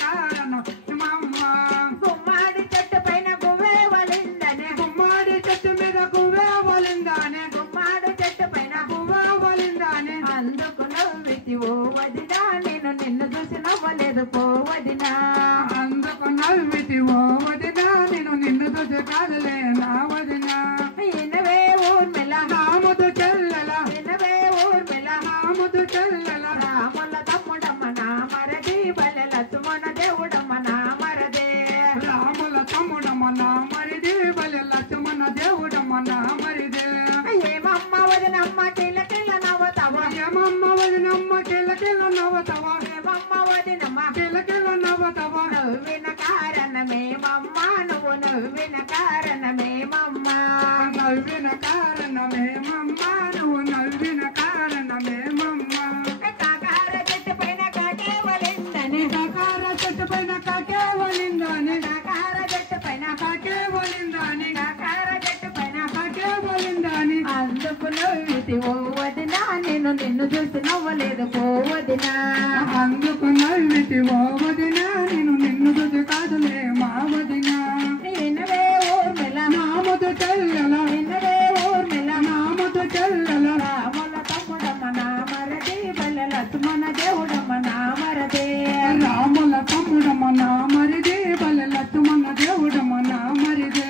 కారణం మమ్మ గుమ్మాడి చెట్టు పైన గువ్వే వలిందనే గుమ్మాడి చెట్టు మీద గువ్వే వలిందానే గుమ్మాడి చెట్టు పైన గువ్వే వలిందానే అందుకు నవ్వితి ఓ వదినా నేను నిన్ను చూసి నవ్వలేదు పోవదినా అందుకు నవ్వితి ఓ వదినా నేను నిన్ను చూసి కాదులే నా వదినా ఇనవే ఊర్మిళ నాముదు చెల్లెల ఇనవే ఊర్మిళ నాముదు చెల్లెల రాముల తమ్ముడమ్మ నా మరది బలె లక్ష్మణ దేవుడమ్మ నా మరదే రాముల తమ్ముడమ్మ నా మరిది బలె లక్ష్మణ దేవుడమ్మ నా మరిది ఏమమ్మ వదినమ్మ కిలకిల నవ్వుతావా ఏమమ్మ వదినమ్మ కిలకిల నవ్వుతావా ఏమమ్మ వదినమ్మ కిలకిల నవ్వుతావా నవ్విన కారణమేమమ్మ నువ్వు నవ్విన కారణమేమమ్మ నవ్విన కారణమేమమ్మ నువ్వు నవ్విన కారణమేమమ్మ కాకార చెట్టు పైన కాకే వలిందని కాకార చెట్టు పైన కాకే వలిందాని కాకార చెట్టు పైన కాకే వలిందాని కాకార చెట్టు పైన కాకే వలిందాని అందుకు నవ్వితి ఓ వదినా నేను నిన్ను చూసి నవ్వలేదు పోవదినా అందుకు నవ్వితి ఓ వదినా నేను నిన్ను చూసి కాదులే మా వదినా ఇనవే ఊర్మిళ నాముదు చెల్లెల ఇనవే ఊర్మిళ నాముదు చెల్లెల రాముల తమ్ముడమ్మ నా మరది బలె లక్ష్మణ దేవుడమ్మ నా మరదే రాముల తమ్ముడమ్మ నా మరిది బలె లక్ష్మణ దేవుడమ్మ నా మరిదే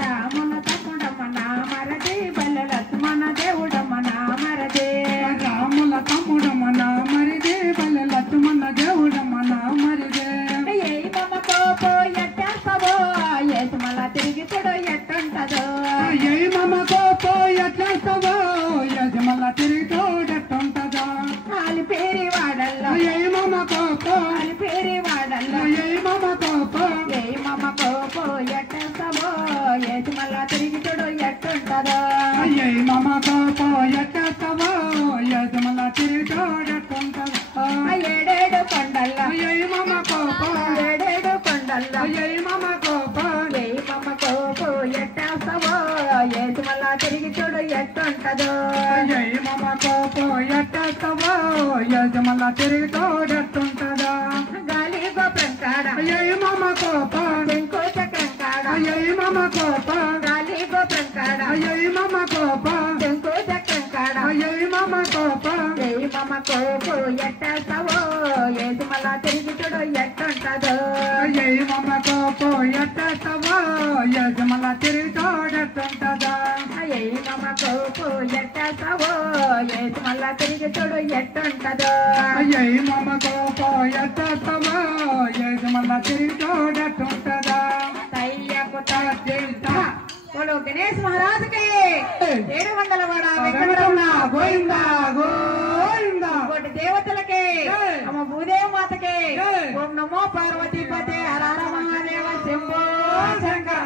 రాముల తమ్ముడమ్మ నా మరది బలె లక్ష్మణ దేవుడమ్మ నా మరదే రాముల తమ్ముడమ్మ నా మరిది బలె లక్ష్మణ దేవుడమ్మ నా మరిదే ఏ మమ్మ కోపో ఎట్టేస్తావో ఏసు మళ్ళా తిరిగి చూడు ఎట్టుంటదో ఏ మమ కోపో ఎట్లేస్తావో యజమల తిరిగి తోడెట్టుంటదా పేరి వాడల్లో ఏ మమ కోపో పేరి వాడల్లో ఏ మమ కోపో ఏ మమ్మ కోపో ఎట్టేస్తావో ఏసు మళ్ళా తిరిగి చూడు ఎట్టుంటదో ఏ మమ కోపో ఎట్టేస్తావో యజమల తిరిగి తోడెట్టుంటదా ఏడేడు కొండల్లో ఏ మమ కోపో ఏడేడు కొండల్లో ఏ మమ కోపో ఏ మమ్మ కోపో ఎట్టేస్తావో ఏసు మళ్ళా తిరిగి చూడు ఎట్టుంటదో ఏ మమ కోపో ఎట్టేస్తావో యజమల తిరిగి తోడెట్టుంటదా గాలి గోపురం కాడ ఏ మమ కోపో ఇంకో చక్రం కాడ ఏ మమ కోపో గాలి గోపురం కాడ ఏ మమ కోపో ఇంకో చక్రం కాడ ఏ మమ కోపో ఏ మమ్మ కోపో ఎట్టేస్తావో ఏసు మళ్ళా తిరిగి చూడు ఎట్టుంటదో ఏ మమ కోపో ఎట్టేస్తావో యజమల తిరిగి తోడెట్టుంటదా ఏ మమ్మ కోపో ఎట్టేస్తావో ఏసు మళ్ళా తిరిగి చూడు ఎట్టుంటదో ఏ మమ కోపో ఎట్టేస్తావో యజమల తిరిగి తోడెట్టుంటదా తయ్యకు తగ్గింటా बोलो गणेश महाराज के 700 वाड़ వెంకటరమణ గోవింద గోవింద कोटि देवतलके अम्म भूदेव मातके ओम नमो पार्वती पते हर हर महादेव शंभो शंकर।